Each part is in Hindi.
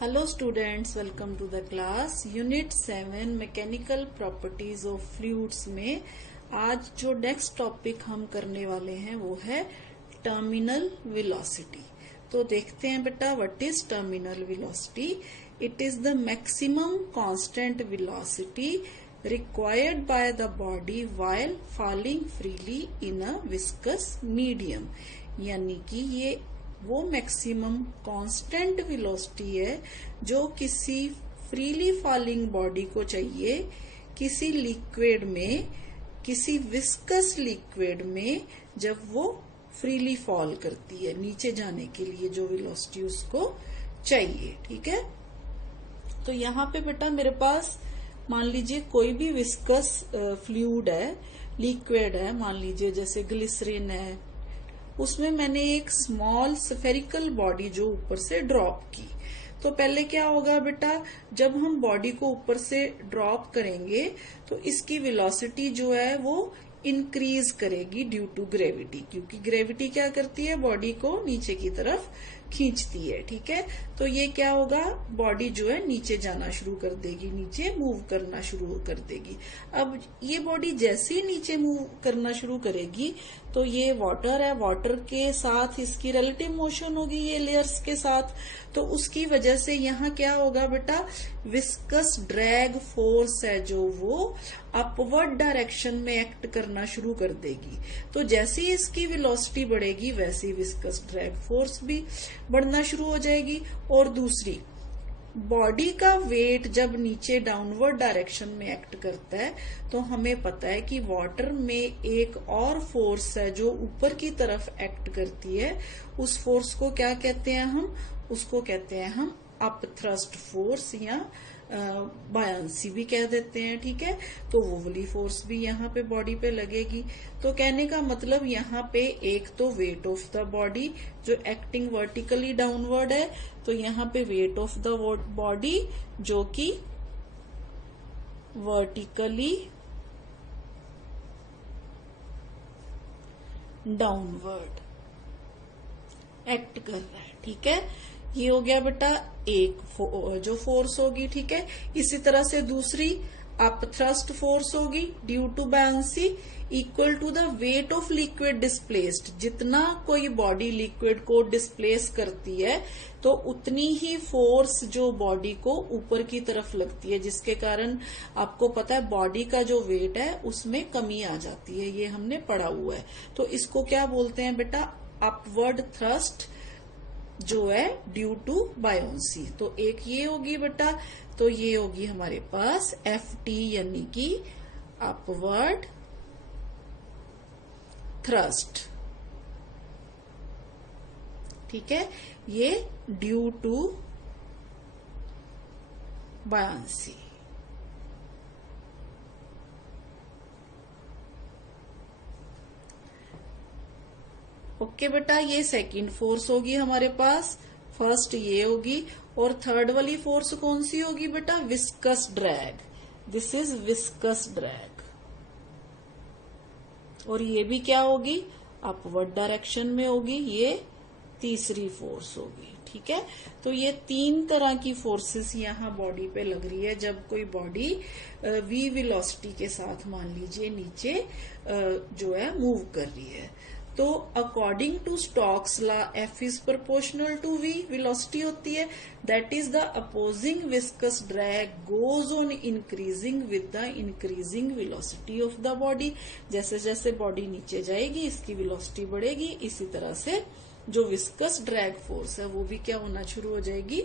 Hello students, welcome to the class. Unit 7 mechanical properties of fluids में आज जो नेक्स्ट टॉपिक हम करने वाले हैं वो है टर्मिनल वेलोसिटी। तो देखते हैं बेटा, what is terminal velocity. It is the maximum constant velocity required by the body while falling freely in a viscous medium। यानी कि ये वो मैक्सिमम कांस्टेंट वेलोसिटी है जो किसी फ्रीली फॉलिंग बॉडी को चाहिए किसी लिक्विड में, किसी विस्कस लिक्विड में, जब वो फ्रीली फॉल करती है, नीचे जाने के लिए जो वेलोसिटी उसको चाहिए। ठीक है, तो यहाँ पे बेटा मेरे पास मान लीजिए कोई भी विस्कस फ्लूइड है, लिक्विड है, मान लीजिए जैसे ग्लिसरीन है, उसमें मैंने एक स्मॉल स्फेरिकल बॉडी जो ऊपर से ड्रॉप की। तो पहले क्या होगा बेटा, जब हम बॉडी को ऊपर से ड्रॉप करेंगे तो इसकी वेलोसिटी जो है वो इंक्रीज करेगी ड्यू टू ग्रेविटी, क्योंकि ग्रेविटी क्या करती है, बॉडी को नीचे की तरफ खींचती है। ठीक है, तो ये क्या होगा, बॉडी जो है नीचे जाना शुरू कर देगी, नीचे मूव करना शुरू कर देगी। अब ये बॉडी जैसे ही नीचे मूव करना शुरू करेगी तो ये वाटर है, वाटर के साथ इसकी रिलेटिव मोशन होगी, ये लेयर्स के साथ। तो उसकी वजह से यहाँ क्या होगा बेटा, विस्कस ड्रैग फोर्स है जो वो अपवर्ड डायरेक्शन में एक्ट करना शुरू कर देगी। तो जैसे ही इसकी वेलोसिटी बढ़ेगी वैसे ही विस्कस ड्रैग फोर्स भी बढ़ना शुरू हो जाएगी। और दूसरी, बॉडी का वेट जब नीचे डाउनवर्ड डायरेक्शन में एक्ट करता है तो हमें पता है कि वाटर में एक और फोर्स है जो ऊपर की तरफ एक्ट करती है। उस फोर्स को क्या कहते हैं हम, उसको कहते हैं हम अप थ्रस्ट फोर्स या बायांसी भी कह देते हैं। ठीक है, तो वो वाली फोर्स भी यहाँ पे बॉडी पे लगेगी। तो कहने का मतलब यहाँ पे एक तो वेट ऑफ द बॉडी जो एक्टिंग वर्टिकली डाउनवर्ड है, तो यहाँ पे वेट ऑफ द बॉडी जो कि वर्टिकली डाउनवर्ड एक्ट कर रहा है। ठीक है, ये हो गया बेटा एक जो फोर्स होगी। ठीक है, इसी तरह से दूसरी अप थ्रस्ट फोर्स होगी due to buoyancy equal to the weight of liquid displaced. जितना कोई बॉडी लिक्विड को डिस्प्लेस करती है तो उतनी ही फोर्स जो बॉडी को ऊपर की तरफ लगती है, जिसके कारण आपको पता है बॉडी का जो वेट है उसमें कमी आ जाती है, ये हमने पढ़ा हुआ है। तो इसको क्या बोलते हैं बेटा, अपवर्ड थ्रस्ट जो है ड्यू टू बायोंसी। तो एक ये होगी बेटा, तो ये होगी हमारे पास Ft यानी कि अपवर्ड थ्रस्ट। ठीक है, ये ड्यू टू बायोंसी। ओके बेटा, ये सेकंड फोर्स होगी हमारे पास, फर्स्ट ये होगी। और थर्ड वाली फोर्स कौन सी होगी बेटा, viscous drag. This is viscous drag. और ये भी क्या होगी, अपवर्ड डायरेक्शन में होगी, ये तीसरी फोर्स होगी। ठीक है, तो ये तीन तरह की फोर्सेस यहाँ बॉडी पे लग रही है जब कोई बॉडी वी वेलोसिटी के साथ मान लीजिए नीचे जो है मूव कर रही है। तो according to Stokes law F is proportional to V, velocity होती है, that is the opposing viscous drag goes on increasing with the increasing velocity of the body. जैसे जैसे बॉडी नीचे जाएगी इसकी वेलोसिटी बढ़ेगी, इसी तरह से जो विस्कस ड्रैग फोर्स है वो भी क्या होना शुरू हो जाएगी,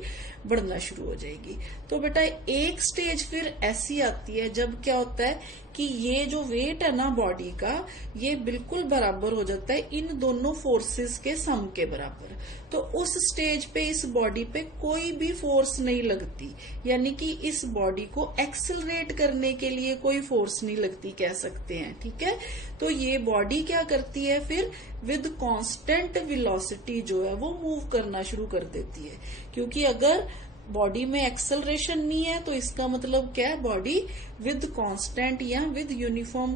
बढ़ना शुरू हो जाएगी। तो बेटा एक स्टेज फिर ऐसी आती है जब क्या होता है कि ये जो वेट है ना बॉडी का, ये बिल्कुल बराबर हो जाता है इन दोनों फोर्सेस के सम के बराबर। तो उस स्टेज पे इस बॉडी पे कोई भी फोर्स नहीं लगती, यानी कि इस बॉडी को एक्सेलरेट करने के लिए कोई फोर्स नहीं लगती कह सकते हैं। ठीक है, तो ये बॉडी क्या करती है, फिर विद कांस्टेंट वेलोसिटी जो है वो मूव करना शुरू कर देती है। क्योंकि अगर बॉडी में एक्सेलरेशन नहीं है तो इसका मतलब क्या है, बॉडी विद कांस्टेंट या विद यूनिफॉर्म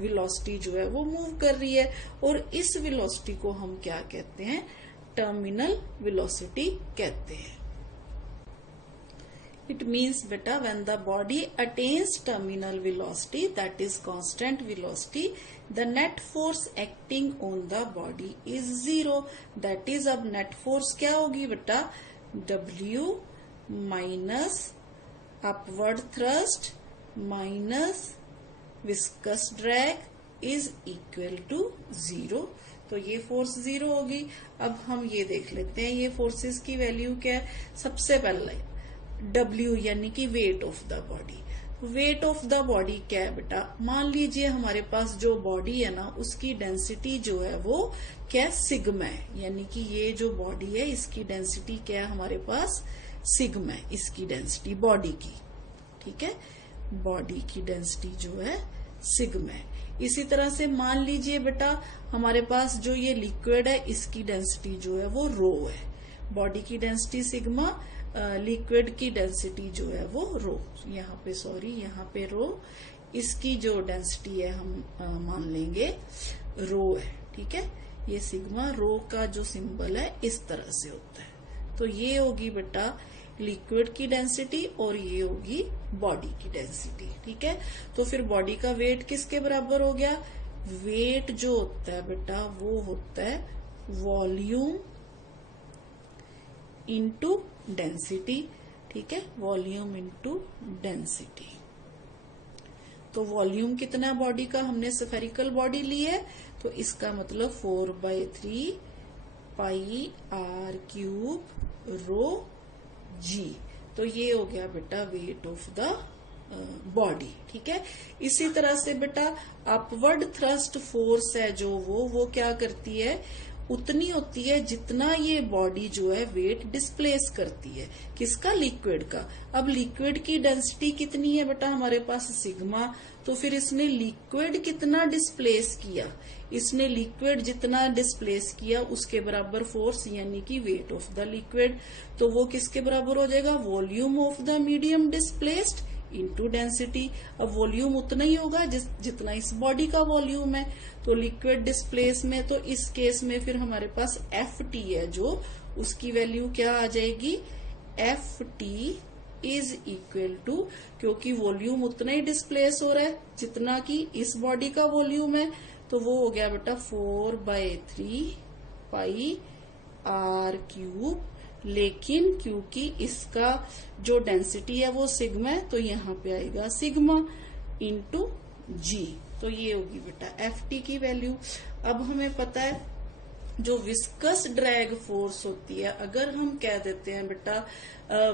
वेलोसिटी जो है वो मूव कर रही है। और इस वेलोसिटी को हम क्या कहते हैं, टर्मिनल वेलोसिटी कहते हैं। It means beta when the body attains terminal velocity, that is constant velocity, the net force acting on the body is 0. That is अब net force क्या होगी बेटा, W minus upward thrust minus viscous drag is equal to 0. तो ये फोर्स 0 होगी. अब हम ये देख लेते हैं ये फोर्सेस की वैल्यू क्या है. सबसे पहले W यानी कि wait of the body. Wait of the body क्या है बेटा, मान लीजिए हमारे पास जो बॉडी है ना उसकी डेंसिटी जो है वो क्या, सिग्मा है. यानी कि ये जो बॉडी है इसकी डेंसिटी क्या है हमारे पास, सिग्मा है. इसकी डेंसिटी बॉडी की, ठीक है, बॉडी की डेंसिटी जो है सिग्मा है. इसी तरह से मान लीजिए बेटा हमारे पास जो ये लिक्विड है इसकी डेंसिटी जो है वो रो है. बॉडी की डेंसिटी सिग्मा, लिक्विड की डेंसिटी जो है वो रो. यहाँ पे सॉरी, यहाँ पे रो. इसकी जो डेंसिटी है हम मान लेंगे रो है. ठीक है, ये सिग्मा रो का जो सिंबल है इस तरह से होता है. तो ये होगी बेटा लिक्विड की डेंसिटी और ये होगी बॉडी की डेंसिटी. ठीक है, तो फिर बॉडी का वेट किसके बराबर हो गया, वेट जो होता है बेटा वो होता है वॉल्यूम इंटू डेंसिटी. ठीक है, वॉल्यूम इंटू डेंसिटी. तो वॉल्यूम कितना बॉडी का, हमने स्फेरिकल बॉडी ली है तो इसका मतलब 4/3 पाई आर क्यूब रो जी. तो ये हो गया बेटा वेट ऑफ द बॉडी. ठीक है, इसी तरह से बेटा अपवर्ड थ्रस्ट फोर्स है जो वो क्या करती है, उतनी होती है जितना ये बॉडी जो है वेट डिस्प्लेस करती है. किसका, लिक्विड का. अब लिक्विड की डेंसिटी कितनी है बेटा हमारे पास, सिग्मा. तो फिर इसने लिक्विड कितना डिस्प्लेस किया, इसने लिक्विड जितना डिस्प्लेस किया उसके बराबर फोर्स यानी कि वेट ऑफ द लिक्विड. तो वो किसके बराबर हो जाएगा, volume of the medium displaced into density. अब वॉल्यूम उतना ही होगा जितना इस बॉडी का वॉल्यूम है. तो लिक्विड डिस्प्लेस में तो इस केस में फिर हमारे पास Ft है जो उसकी वैल्यू क्या आ जाएगी, Ft इज इक्वल टू, क्योंकि वॉल्यूम उतना ही डिस्प्लेस हो रहा है जितना कि इस बॉडी का वॉल्यूम है. तो वो हो गया बेटा 4/3 पाई आर क्यूब. लेकिन क्योंकि इसका जो डेंसिटी है वो सिग्मा है तो यहाँ पे आएगा सिग्मा इंटू जी. तो ये होगी बेटा Ft की वैल्यू. अब हमें पता है जो विस्कस ड्रैग फोर्स होती है, अगर हम कह देते हैं बेटा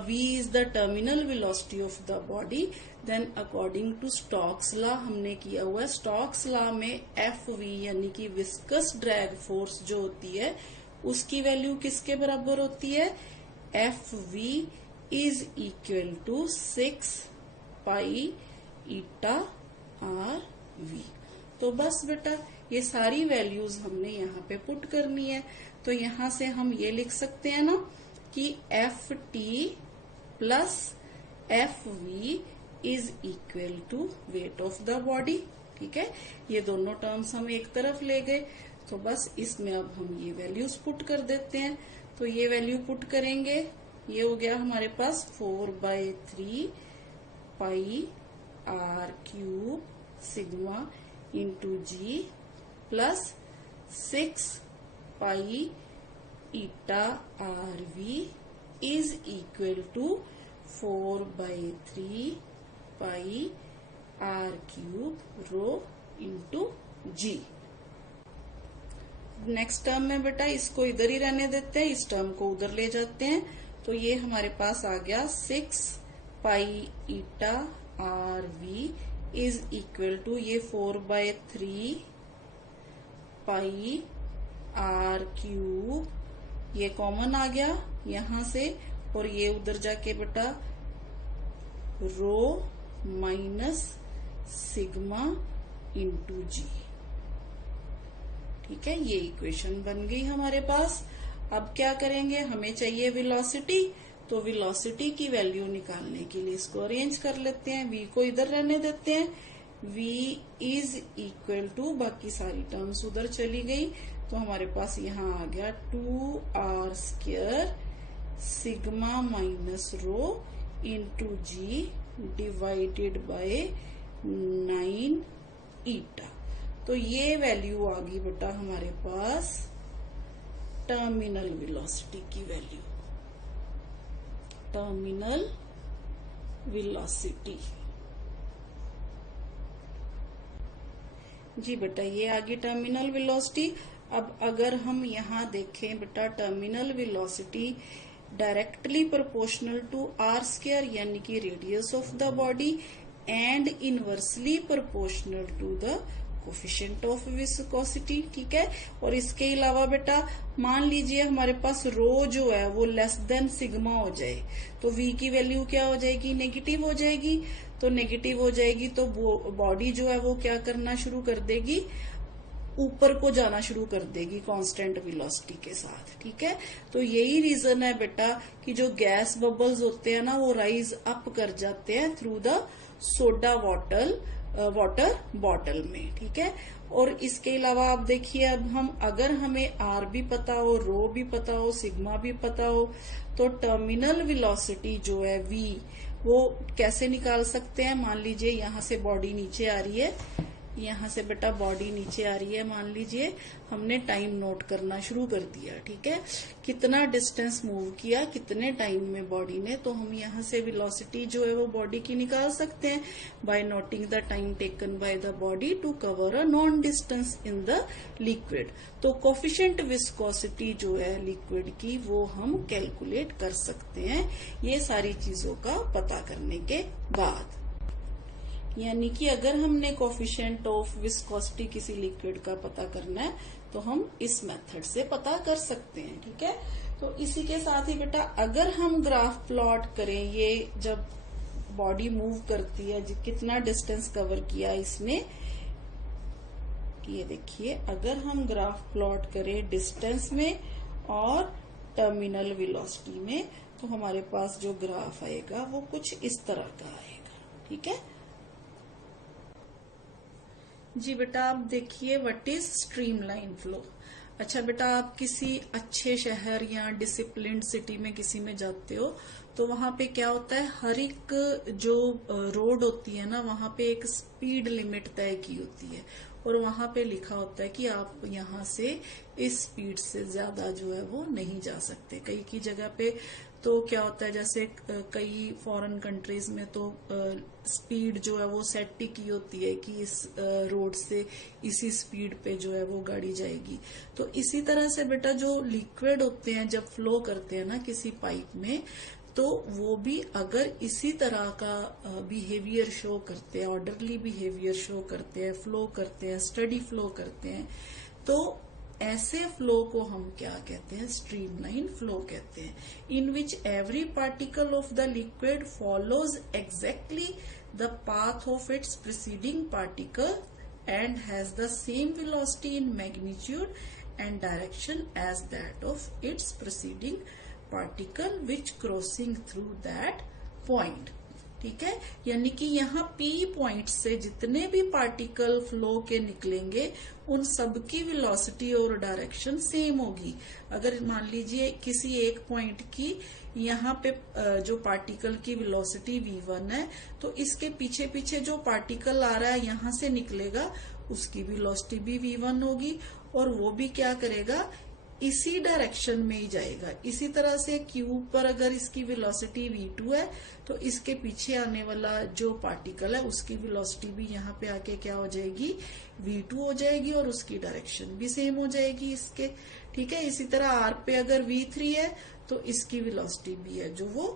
v is the terminal velocity of the body, then according to Stokes law हमने किया हुआ है. स्टोक्स लॉ में Fv यानी कि विस्कस ड्रैग फोर्स जो होती है उसकी वैल्यू किसके बराबर होती है, Fv is equal to 6 pi eta r v. तो बस बेटा ये सारी वैल्यूज हमने यहाँ पे पुट करनी है. तो यहाँ से हम ये लिख सकते हैं ना कि Ft plus Fv is equal to weight of the body. ठीक है, ये दोनों टर्म्स हम एक तरफ ले गए. तो बस इसमें अब हम ये वैल्यूज पुट कर देते हैं. तो ये वैल्यू पुट करेंगे, ये हो गया हमारे पास 4/3 pi r cube sigma into g plus 6 pi eta r v is equal to 4/3 pi r cube rho into g. Next term में बेटा इसको इधर ही रहने देते हैं, इस टर्म को उधर ले जाते हैं. तो ये हमारे पास आ गया 6 pi eta r v is equal to ये 4/3 पाई आर क्यूब, ये कॉमन आ गया यहां से और ये उधर जाके बेटा rho minus sigma into g. ठीक है, ये इक्वेशन बन गई हमारे पास. अब क्या करेंगे, हमें चाहिए वेलोसिटी. तो वेलोसिटी की वैल्यू निकालने के लिए इसको अरेंज कर लेते हैं. v को इधर रहने देते हैं. v इज इक्वल टू, बाकी सारी टर्म्स उधर चली गई तो हमारे पास यहाँ आ गया 2r² sigma minus rho into g divided by 9 eta. तो ये वैल्यू आ गई बेटा हमारे पास टर्मिनल वेलोसिटी की वैल्यू, टर्मिनल वेलोसिटी। जी बेटा ये आ गई टर्मिनल वेलोसिटी। अब अगर हम यहाँ देखें बेटा, terminal velocity directly proportional to r square यानी कि radius of the body and inversely proportional to the coefficient of viscosity. ठीक है। और इसके अलावा बेटा मान लीजिए हमारे पास रो जो है वो लेस देन सिग्मा हो जाए, तो वी की वैल्यू क्या हो जाएगी, नेगेटिव हो जाएगी। तो नेगेटिव हो जाएगी तो बॉडी जो है वो क्या करना शुरू कर देगी, ऊपर को जाना शुरू कर देगी कांस्टेंट वेलोसिटी के साथ। ठीक है। तो यही रीजन है बेटा कि जो गैस बबल्स होते हैं ना वो राइज अप कर जाते हैं through the soda water bottle में। ठीक है। और इसके अलावा आप देखिए, अब हम अगर हमें आर भी पता हो, रो भी पता हो, सिग्मा भी पता हो, तो टर्मिनल वेलोसिटी जो है वी वो कैसे निकाल सकते हैं। मान लीजिए यहाँ से बॉडी नीचे आ रही है, यहाँ से बेटा बॉडी नीचे आ रही है, मान लीजिए हमने टाइम नोट करना शुरू कर दिया। ठीक है। कितना डिस्टेंस मूव किया, कितने टाइम में बॉडी ने, तो हम यहाँ से वेलोसिटी जो है वो बॉडी की निकाल सकते हैं by noting the time taken by the body to cover a known distance in the liquid. तो कोफिशिएंट विस्कोसिटी जो है लिक्विड की वो हम कैलकुलेट कर सकते हैं ये सारी चीजों का पता करने के बाद। यानी कि अगर हमने कोफिशिएंट ऑफ विस्कोसिटी किसी लिक्विड का पता करना है तो हम इस मेथड से पता कर सकते हैं। ठीक है। तो इसी के साथ ही बेटा अगर हम ग्राफ प्लॉट करें, ये जब बॉडी मूव करती है कितना डिस्टेंस कवर किया इसने, ये देखिए अगर हम ग्राफ प्लॉट करें डिस्टेंस में और टर्मिनल वेलोसिटी में, तो हमारे पास जो ग्राफ आएगा वो कुछ इस तरह का आएगा। ठीक है। जी बेटा आप देखिए व्हाट इज स्ट्रीमलाइन फ्लो। अच्छा बेटा आप किसी अच्छे शहर या डिसिप्लिन्ड सिटी में किसी में जाते हो तो वहां पे क्या होता है, हर एक जो रोड होती है ना वहां पे एक स्पीड लिमिट तय की होती है और वहां पे लिखा होता है कि आप यहाँ से इस स्पीड से ज्यादा जो है वो नहीं जा सकते। कई की जगह पे तो क्या होता है, जैसे कई फॉरेन कंट्रीज में तो स्पीड जो है वो सेट की होती है कि इस रोड से इसी स्पीड पे जो है वो गाड़ी जाएगी। तो इसी तरह से बेटा जो लिक्विड होते हैं जब फ्लो करते हैं ना किसी पाइप में, तो वो भी अगर इसी तरह का बिहेवियर शो करते हैं, ऑर्डरली बिहेवियर शो करते हैं, फ्लो करते हैं, स्टडी फ्लो करते हैं, तो ऐसे फ्लो को हम क्या कहते हैं, स्ट्रीमलाइन फ्लो कहते हैं। In which every particle of the liquid follows exactly the path of its preceding particle and has the same velocity in magnitude and direction as that of its preceding particle which crossing through that point. ठीक है। यानी कि यहाँ P पॉइंट से जितने भी पार्टिकल फ्लो के निकलेंगे उन सबकी वेलोसिटी और डायरेक्शन सेम होगी। अगर मान लीजिए किसी एक पॉइंट की यहाँ पे जो पार्टिकल की वेलोसिटी v1 है, तो इसके पीछे पीछे जो पार्टिकल आ रहा है यहाँ से निकलेगा उसकी वेलोसिटी भी v1 होगी और वो भी क्या करेगा, इसी डायरेक्शन में ही जाएगा। इसी तरह से क्यूब पर अगर इसकी वेलोसिटी v2 है तो इसके पीछे आने वाला जो पार्टिकल है उसकी वेलोसिटी भी यहाँ पे आके क्या हो जाएगी, v2 हो जाएगी और उसकी डायरेक्शन भी सेम हो जाएगी इसके। ठीक है। इसी तरह r पे अगर v3 है तो इसकी वेलोसिटी भी है जो वो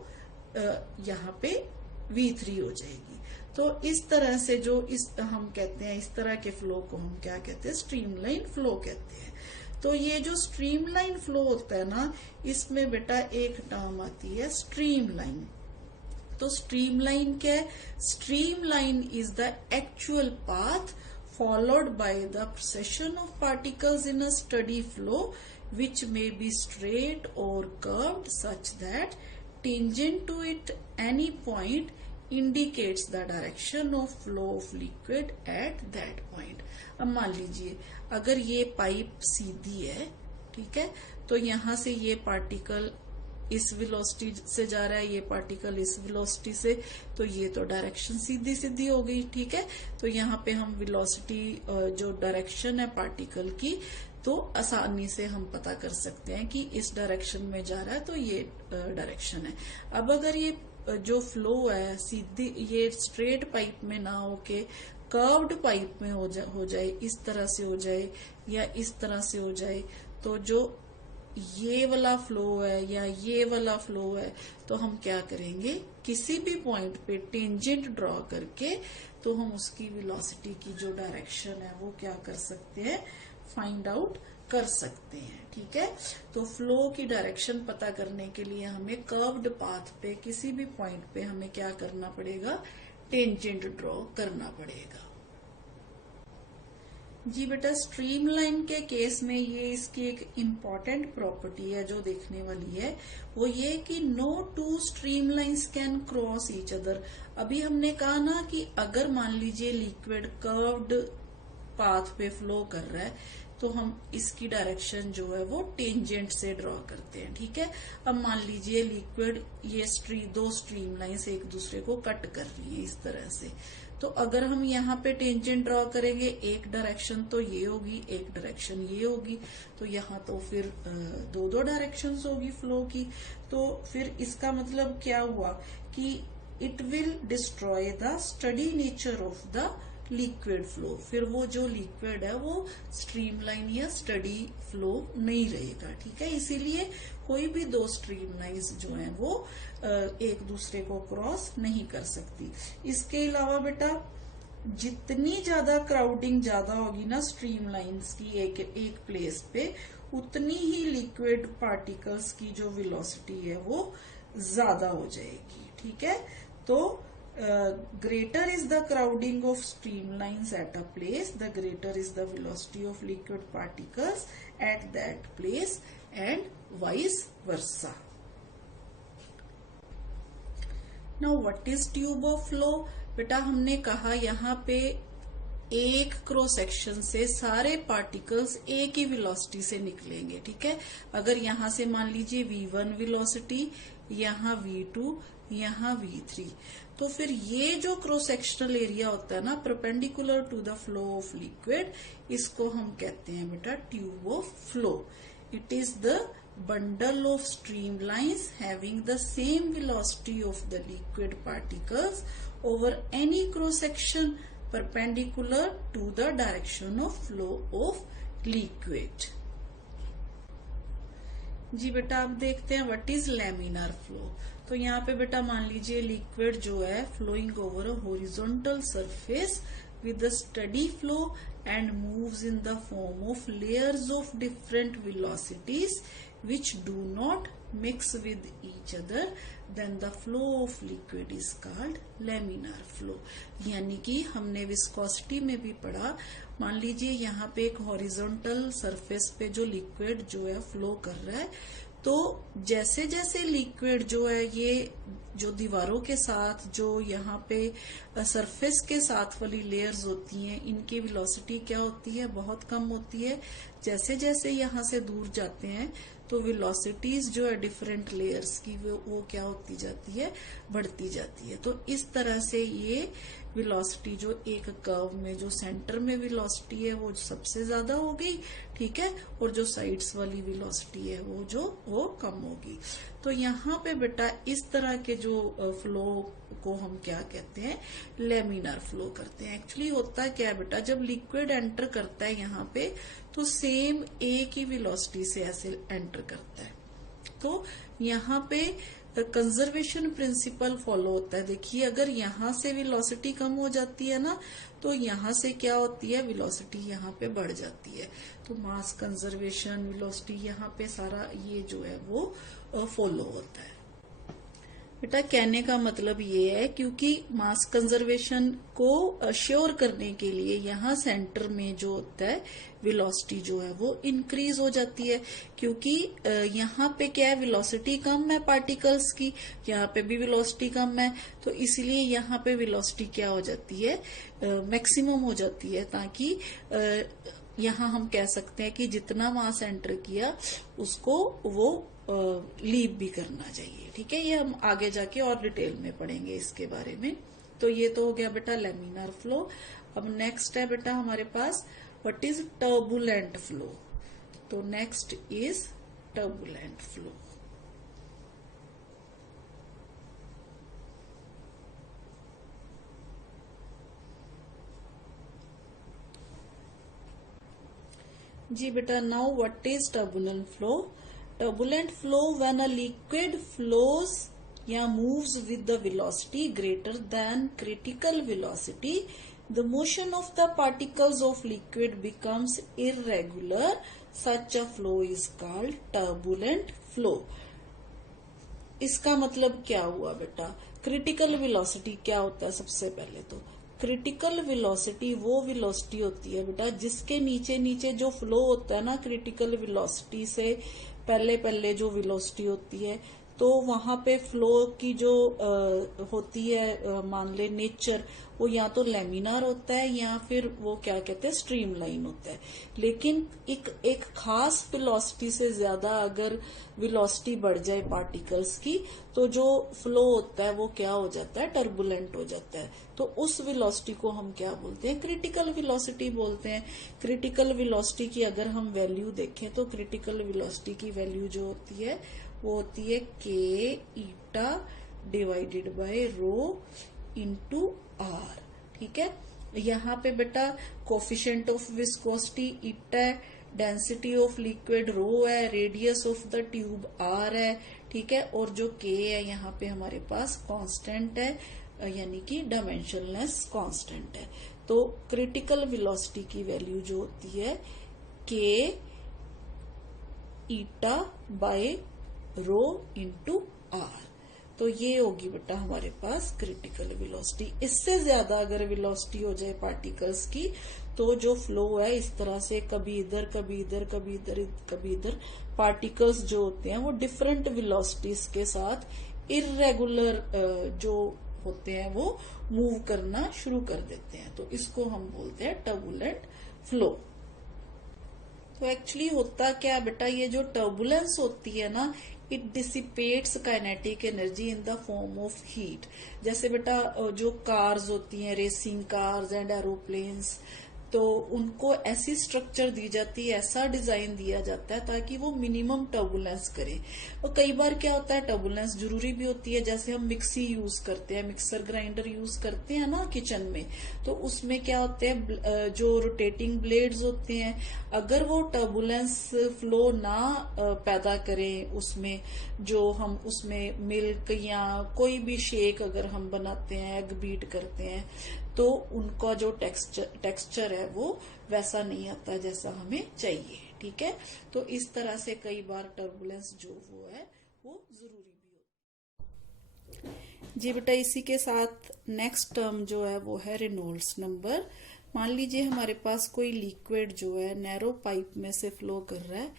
यहाँ पे v3 हो जाएगी। तो इस तरह से जो हम कहते हैं इस तरह के फ्लो को हम क्या कहते हैं, स्ट्रीमलाइन फ्लो कहते हैं। तो ये जो स्ट्रीमलाइन फ्लो होता है ना, इसमें बेटा एक टर्म आती है स्ट्रीमलाइन। तो स्ट्रीमलाइन क्या है, streamline is the actual path followed by the procession of particles in a steady flow which may be straight or curved such that tangent to it any point indicates the direction of flow of liquid at that point। अब मान लीजिए अगर ये पाइप सीधी है, ठीक है, तो यहाँ से ये पार्टिकल इस वेलोसिटी से जा रहा है, ये पार्टिकल इस वेलोसिटी से, तो ये तो डायरेक्शन सीधी सीधी हो गई। ठीक है, तो यहाँ पे हम वेलोसिटी जो डायरेक्शन है पार्टिकल की, तो आसानी से हम पता कर सकते हैं कि इस डायरेक्शन में जा रहा है, तो ये डायरेक्शन है। अब अगर ये जो फ्लो है सीधी, ये स्ट्रेट पाइप में ना होके कर्व्ड पाइप में हो जाए, इस तरह से हो जाए या इस तरह से हो जाए, तो जो ये वाला फ्लो है या ये वाला फ्लो है, तो हम क्या करेंगे, किसी भी पॉइंट पे टेंजेंट ड्रॉ करके तो हम उसकी वेलोसिटी की जो डायरेक्शन है वो क्या कर सकते हैं, फाइंड आउट कर सकते हैं। ठीक है, तो फ्लो की डायरेक्शन पता करने के लिए हमें कर्व्ड पाथ पे किसी भी पॉइंट पे हमें क्या करना पड़ेगा, टेंजेंट ड्रॉ करना पड़ेगा। जी बेटा, स्ट्रीमलाइन के केस में ये इसकी एक इम्पॉर्टेंट प्रॉपर्टी है जो देखने वाली है, वो ये कि no two streamlines can cross each other. अभी हमने कहा ना कि अगर मान लीजिए लिक्विड कर्व्ड पाथ पे फ्लो कर रहा है, तो हम इसकी डायरेक्शन जो है वो टेंजेंट से ड्रॉ करते हैं। ठीक है, अब मान लीजिए लिक्विड ये दो स्ट्रीम लाइंस एक दूसरे को कट कर रही है इस तरह से, तो अगर हम यहाँ पे टेंजेंट ड्रॉ करेंगे, एक डायरेक्शन तो ये होगी, एक डायरेक्शन ये होगी, तो यहाँ तो फिर दो दो डायरेक्शंस होगी फ्लो की। तो फिर इसका मतलब क्या हुआ कि it will destroy the study nature of the liquid flow. फिर वो जो लिक्विड है वो स्ट्रीमलाइन या स्टडी फ्लो नहीं रहेगा। ठीक है, इसीलिए कोई भी दो स्ट्रीमलाइंस जो है वो एक दूसरे को क्रॉस नहीं कर सकती। इसके अलावा बेटा, जितनी ज्यादा क्राउडिंग ज्यादा होगी ना स्ट्रीमलाइंस की एक प्लेस पे, उतनी ही लिक्विड पार्टिकल्स की जो वेलोसिटी है वो ज्यादा हो जाएगी। ठीक है, तो greater is the crowding of streamlines at a place, the greater is the velocity of liquid particles at that place and vice versa. Now what is tube of flow? बेटा हमने कहा यहाँ पे एक क्रॉस सेक्शन से सारे पार्टिकल्स एक ही वेलोसिटी से निकलेंगे। ठीक है, अगर यहाँ से मान लीजिए v1 वेलोसिटी, यहाँ v2, यहाँ v3, तो फिर ये जो क्रॉस सेक्शनल एरिया होता है ना perpendicular to the flow of liquid, इसको हम कहते हैं बेटा tube of flow. It is the bundle of streamlines having the same velocity of the liquid particles over any cross section perpendicular to the direction of flow of liquid. जी बेटा, अब देखते हैं व्हाट इज लैमिनार फ्लो। तो यहाँ पे बेटा मान लीजिए लिक्विड जो है flowing over a horizontal surface with a steady flow and moves in the form of layers of different velocities which do not mix with each other, then the flow of liquid is called laminar flow. यानी कि हमने विस्कोसिटी में भी पढ़ा, मान लीजिए यहाँ पे एक हॉरिजॉन्टल सरफेस पे जो लिक्विड जो है फ्लो कर रहा है, तो जैसे जैसे लिक्विड जो है ये जो दीवारों के साथ जो यहाँ पे सरफेस के साथ वाली लेयर्स होती हैं, इनकी वेलोसिटी क्या होती है, बहुत कम होती है। जैसे जैसे यहाँ से दूर जाते हैं तो वेलोसिटीज जो है डिफरेंट लेयर्स की वो क्या होती जाती है, बढ़ती जाती है। तो इस तरह से ये वेलोसिटी जो एक कर्व में जो सेंटर में वेलोसिटी है वो सबसे ज्यादा हो गई, ठीक है, और जो साइड्स वाली वेलोसिटी है वो कम होगी। तो यहाँ पे बेटा इस तरह के जो फ्लो को हम क्या कहते हैं, लेमिनार फ्लो करते हैं। एक्चुअली होता क्या है बेटा, जब लिक्विड एंटर करता है यहाँ पे तो सेम एक ही वेलोसिटी से ऐसे एंटर करता है। तो यहाँ पे कंजर्वेशन प्रिंसिपल फॉलो होता है। देखिए अगर यहाँ से वेलोसिटी कम हो जाती है ना, तो यहाँ से क्या होती है, वेलोसिटी यहाँ पे बढ़ जाती है। तो मास कंजर्वेशन, वेलोसिटी यहाँ पे सारा ये जो है वो फॉलो होता है। बेटा कहने का मतलब ये है क्योंकि मास कंजर्वेशन को अश्योर करने के लिए यहाँ सेंटर में जो होता है वेलोसिटी जो है वो इंक्रीज हो जाती है, क्योंकि यहाँ पे क्या है, वेलोसिटी कम है पार्टिकल्स की, यहाँ पे भी वेलोसिटी कम है, तो इसलिए यहाँ पे वेलोसिटी क्या हो जाती है, मैक्सिमम हो जाती है, ताकि यहाँ हम कह सकते हैं कि जितना मास एंटर किया उसको वो लीव भी करना चाहिए। ठीक है, ये हम आगे जाके और डिटेल में पढ़ेंगे इसके बारे में। तो ये तो हो गया बेटा लेमिनार फ्लो। अब नेक्स्ट है बेटा हमारे पास व्हाट इज टर्बुलेंट फ्लो। तो नेक्स्ट इज टर्बुलेंट फ्लो। जी बेटा, now what is turbulent flow. Turbulent flow when a liquid flows या moves with the velocity greater than critical velocity, the motion of the particles of liquid becomes irregular, such a flow is called turbulent flow. इसका मतलब क्या हुआ बेटा? क्रिटिकल वेलोसिटी क्या होता है? सबसे पहले तो क्रिटिकल वेलोसिटी वो वेलोसिटी होती है बेटा जिसके नीचे नीचे जो फ्लो होता है ना, क्रिटिकल वेलोसिटी से पहले पहले जो वेलोसिटी होती है, तो वहां पे फ्लो की जो होती है मान ले नेचर, वो या तो लेमिनार होता है या फिर वो क्या कहते हैं स्ट्रीम लाइन होता है। लेकिन एक खास वेलोसिटी से ज्यादा अगर वेलोसिटी बढ़ जाए पार्टिकल्स की, तो जो फ्लो होता है वो क्या हो जाता है? टर्बुलेंट हो जाता है। तो उस वेलोसिटी को हम क्या बोलते हैं? क्रिटिकल वेलोसिटी बोलते हैं। क्रिटिकल वेलोसिटी की अगर हम वैल्यू देखें तो क्रिटिकल वेलोसिटी की वैल्यू जो होती है वो होती है k eta divided by rho into r. ठीक है, यहाँ पे बेटा कोफिशिएंट ऑफ विस्कोसिटी ईटा है, डेंसिटी ऑफ लिक्विड रो है, radius of the tube r है। ठीक है, और जो k है यहाँ पे हमारे पास कांस्टेंट है, यानी कि डायमेंशनलेस कांस्टेंट है। तो क्रिटिकल वेलोसिटी की वैल्यू जो होती है k eta by rho into r. तो ये होगी बेटा हमारे पास क्रिटिकल वेलोसिटी। इससे ज्यादा अगर वेलोसिटी हो जाए पार्टिकल्स की, तो जो फ्लो है इस तरह से कभी इधर कभी इधर कभी इधर कभी इधर, पार्टिकल्स जो होते हैं वो डिफरेंट वेलोसिटीज के साथ इर्रेगुलर जो होते हैं वो मूव करना शुरू कर देते हैं। तो इसको हम बोलते हैं टर्बुलेंट फ्लो। तो एक्चुअली होता क्या बेटा, ये जो टर्बुलेंस होती है ना, it dissipates kinetic energy in the form of heat. जैसे बेटा जो कार्स होती हैं, रेसिंग कार्स एंड एरोप्लेन्स, तो उनको ऐसी स्ट्रक्चर दी जाती है, ऐसा डिजाइन दिया जाता है ताकि वो मिनिमम टर्बुलेंस करे। और कई बार क्या होता है, टर्बुलेंस जरूरी भी होती है। जैसे हम मिक्सी यूज करते हैं, मिक्सर ग्राइंडर यूज करते हैं ना किचन में, तो उसमें क्या होते हैं, जो रोटेटिंग ब्लेड्स होते हैं, अगर वो टर्बुलेंस फ्लो ना पैदा करें उसमें, जो हम उसमें मिल्क या कोई भी शेक अगर हम बनाते हैं, एग बीट करते हैं, तो उनका जो टेक्सचर है वो वैसा नहीं आता जैसा हमें चाहिए। ठीक है, तो इस तरह से कई बार टर्बुलेंस जो वो है वो जरूरी भी होता है। जी बेटा, इसी के साथ नेक्स्ट टर्म जो है वो है रेनॉल्ड्स नंबर। मान लीजिए हमारे पास कोई लिक्विड जो है नैरो पाइप में से फ्लो कर रहा है,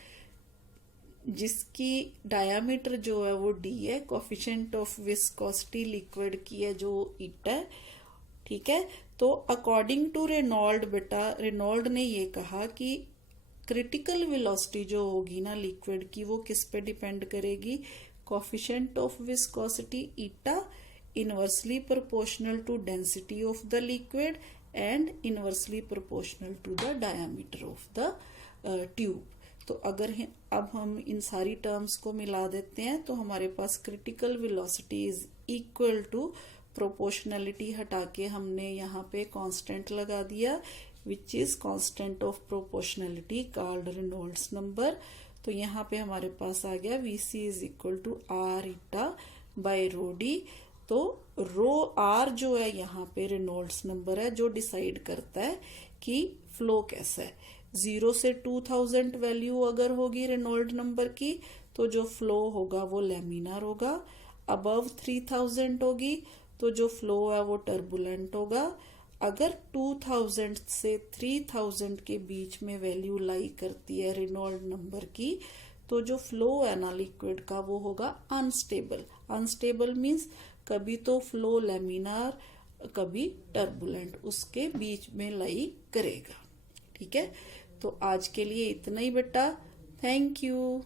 जिसकी डायामीटर जो है वो d है, कोफिशिएंट ऑफ विस्कोसिटी लिक्विड की है जो ईटा है। ठीक है, तो अकॉर्डिंग टू रेनॉल्ड बेटा, रेनॉल्ड ने ये कहा कि क्रिटिकल वेलोसिटी जो होगी ना लिक्विड की, वो किस पे डिपेंड करेगी? Coefficient of viscosity eta inversely proportional to density of the liquid and inversely proportional to the diameter of the tube. तो अगर अब हम इन सारी टर्म्स को मिला देते हैं तो हमारे पास critical velocity is equal to, proportionality हटा के हमने यहाँ पे कांस्टेंट लगा दिया, which is constant of proportionality called Reynolds number. तो यहाँ पे हमारे पास आ गया Vc is equal to r eta by rho d. तो रो आर जो है यहाँ पे रेनॉल्ड्स नंबर है जो डिसाइड करता है कि फ्लो कैसा है। 0 से 2000 वैल्यू अगर होगी रेनॉल्ड नंबर की, तो जो फ्लो होगा वो लेमिनार होगा। अबव 3000 होगी तो जो फ्लो है वो टर्बुलेंट होगा। अगर 2000 से 3000 के बीच में वैल्यू लाई करती है रेनॉल्ड नंबर की, तो जो फ्लो है ना लिक्विड का वो होगा अनस्टेबल। अनस्टेबल मीन्स कभी तो फ्लो लेमिनार, कभी टर्बुलेंट, उसके बीच में लाई करेगा। ठीक है, तो आज के लिए इतना ही बेटा। Thank you.